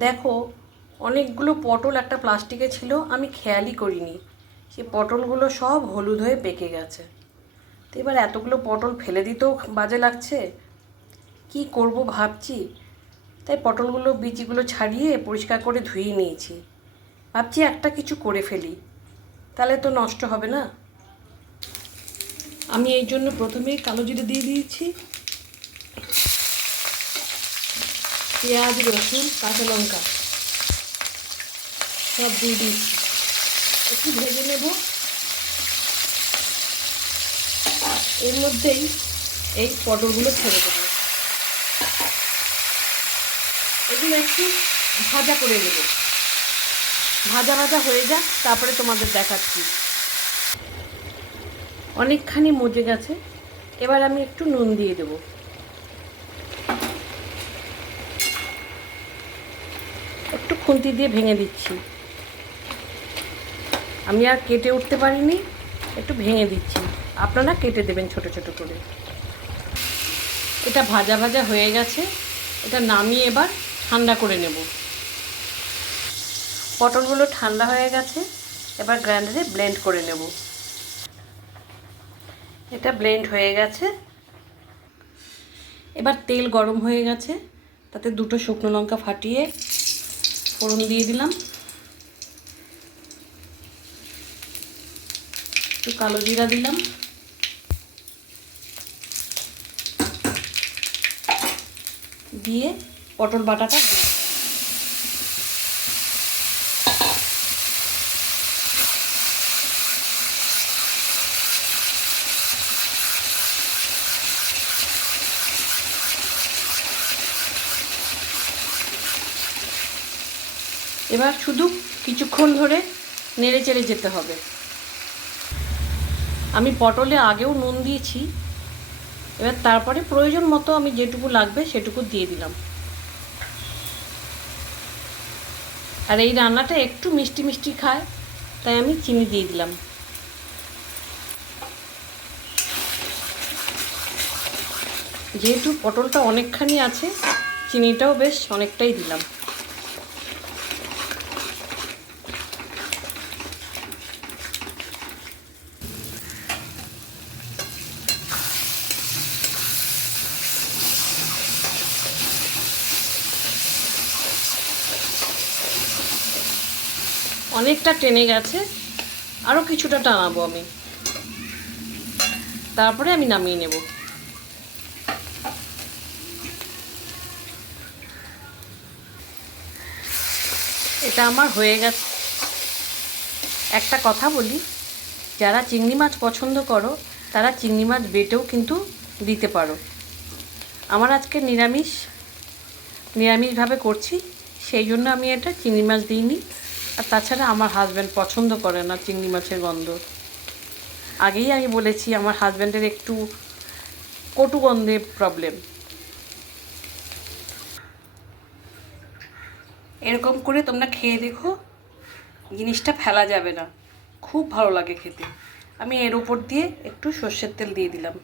দেখো, অনেকগুলো পটল একটা প্লাস্টিকে ছিল, আমি খেয়ালই করিনি। সেই পটলগুলো সব হলুদ হয়ে পেকে গেছে। তো এবার এতগুলো পটল ফেলে দিতেও বাজে লাগছে, কি করব ভাবছি। তাই পটলগুলো বীজগুলো ছাড়িয়ে পরিষ্কার করে ধুয়ে নিয়েছি। ভাবছি একটা কিছু করে ফেলি, তাহলে তো নষ্ট হবে না। আমি এই জন্য প্রথমেই কালো জিরে দিয়ে দিয়েছি, পেঁয়াজ, রসুন, কাঁচা লঙ্কা সব দিয়ে দিয়েছি। একটু ভেজে নেব। এর মধ্যেই এই পটলগুলো ছেড়ে দেবো। এগুলো একটু ভাজা করে নেব। ভাজা ভাজা হয়ে যাক, তারপরে তোমাদের দেখাচ্ছি। অনেকখানি মজে গেছে, এবার আমি একটু নুন দিয়ে দেব। একটু খুন্তি দিয়ে ভেঙে দিচ্ছি। আমি আর কেটে উঠতে পারিনি, একটু ভেঙে দিচ্ছি। আপনারা কেটে দেবেন ছোট ছোট করে। এটা ভাজা ভাজা হয়ে গেছে, এটা নামিয়ে এবার ঠান্ডা করে নেব। পটলগুলো ঠান্ডা হয়ে গেছে, এবার গ্রাইন্ডারে ব্লেন্ড করে নেব। এটা ব্লেন্ড হয়ে গেছে। এবার তেল গরম হয়ে গেছে, তাতে দুটো শুকনো লঙ্কা ফাটিয়ে ফোড়ন দিয়ে দিলাম। একটু কালো জিরা দিলাম, দিয়ে পটল বাটাটা দিলাম। এবার শুধু কিছুক্ষণ ধরে নেড়ে চেড়ে যেতে হবে। আমি পটলে আগেও নুন দিয়েছি, এবার তারপরে প্রয়োজন মতো আমি যেটুকু লাগবে সেটুকু দিয়ে দিলাম। আর এই রান্নাটা একটু মিষ্টি মিষ্টি খায়, তাই আমি চিনি দিয়ে দিলাম। যেহেতু পটলটা অনেকখানি আছে, চিনিটাও বেশ অনেকটাই দিলাম। অনেকটা টেনে গেছে, আরও কিছুটা টানাবো আমি, তারপরে আমি নামিয়ে নেব। এটা আমার হয়ে গেছে। একটা কথা বলি, যারা চিংড়ি মাছ পছন্দ করো তারা চিংড়ি মাছ বেটেও কিন্তু দিতে পারো। আমার আজকে নিরামিষভাবে করছি, সেই জন্য আমি এটা চিংড়ি মাছ দিইনি। আর তাছাড়া আমার হাজব্যান্ড পছন্দ করে না চিংড়ি মাছের গন্ধ। আগেই আমি বলেছি আমার হাজব্যান্ডের একটু কটু গন্ধে প্রবলেম। এরকম করে তোমরা খেয়ে দেখো, জিনিসটা ফেলা যাবে না, খুব ভালো লাগে খেতে। আমি এর উপর দিয়ে একটু সর্ষের তেল দিয়ে দিলাম।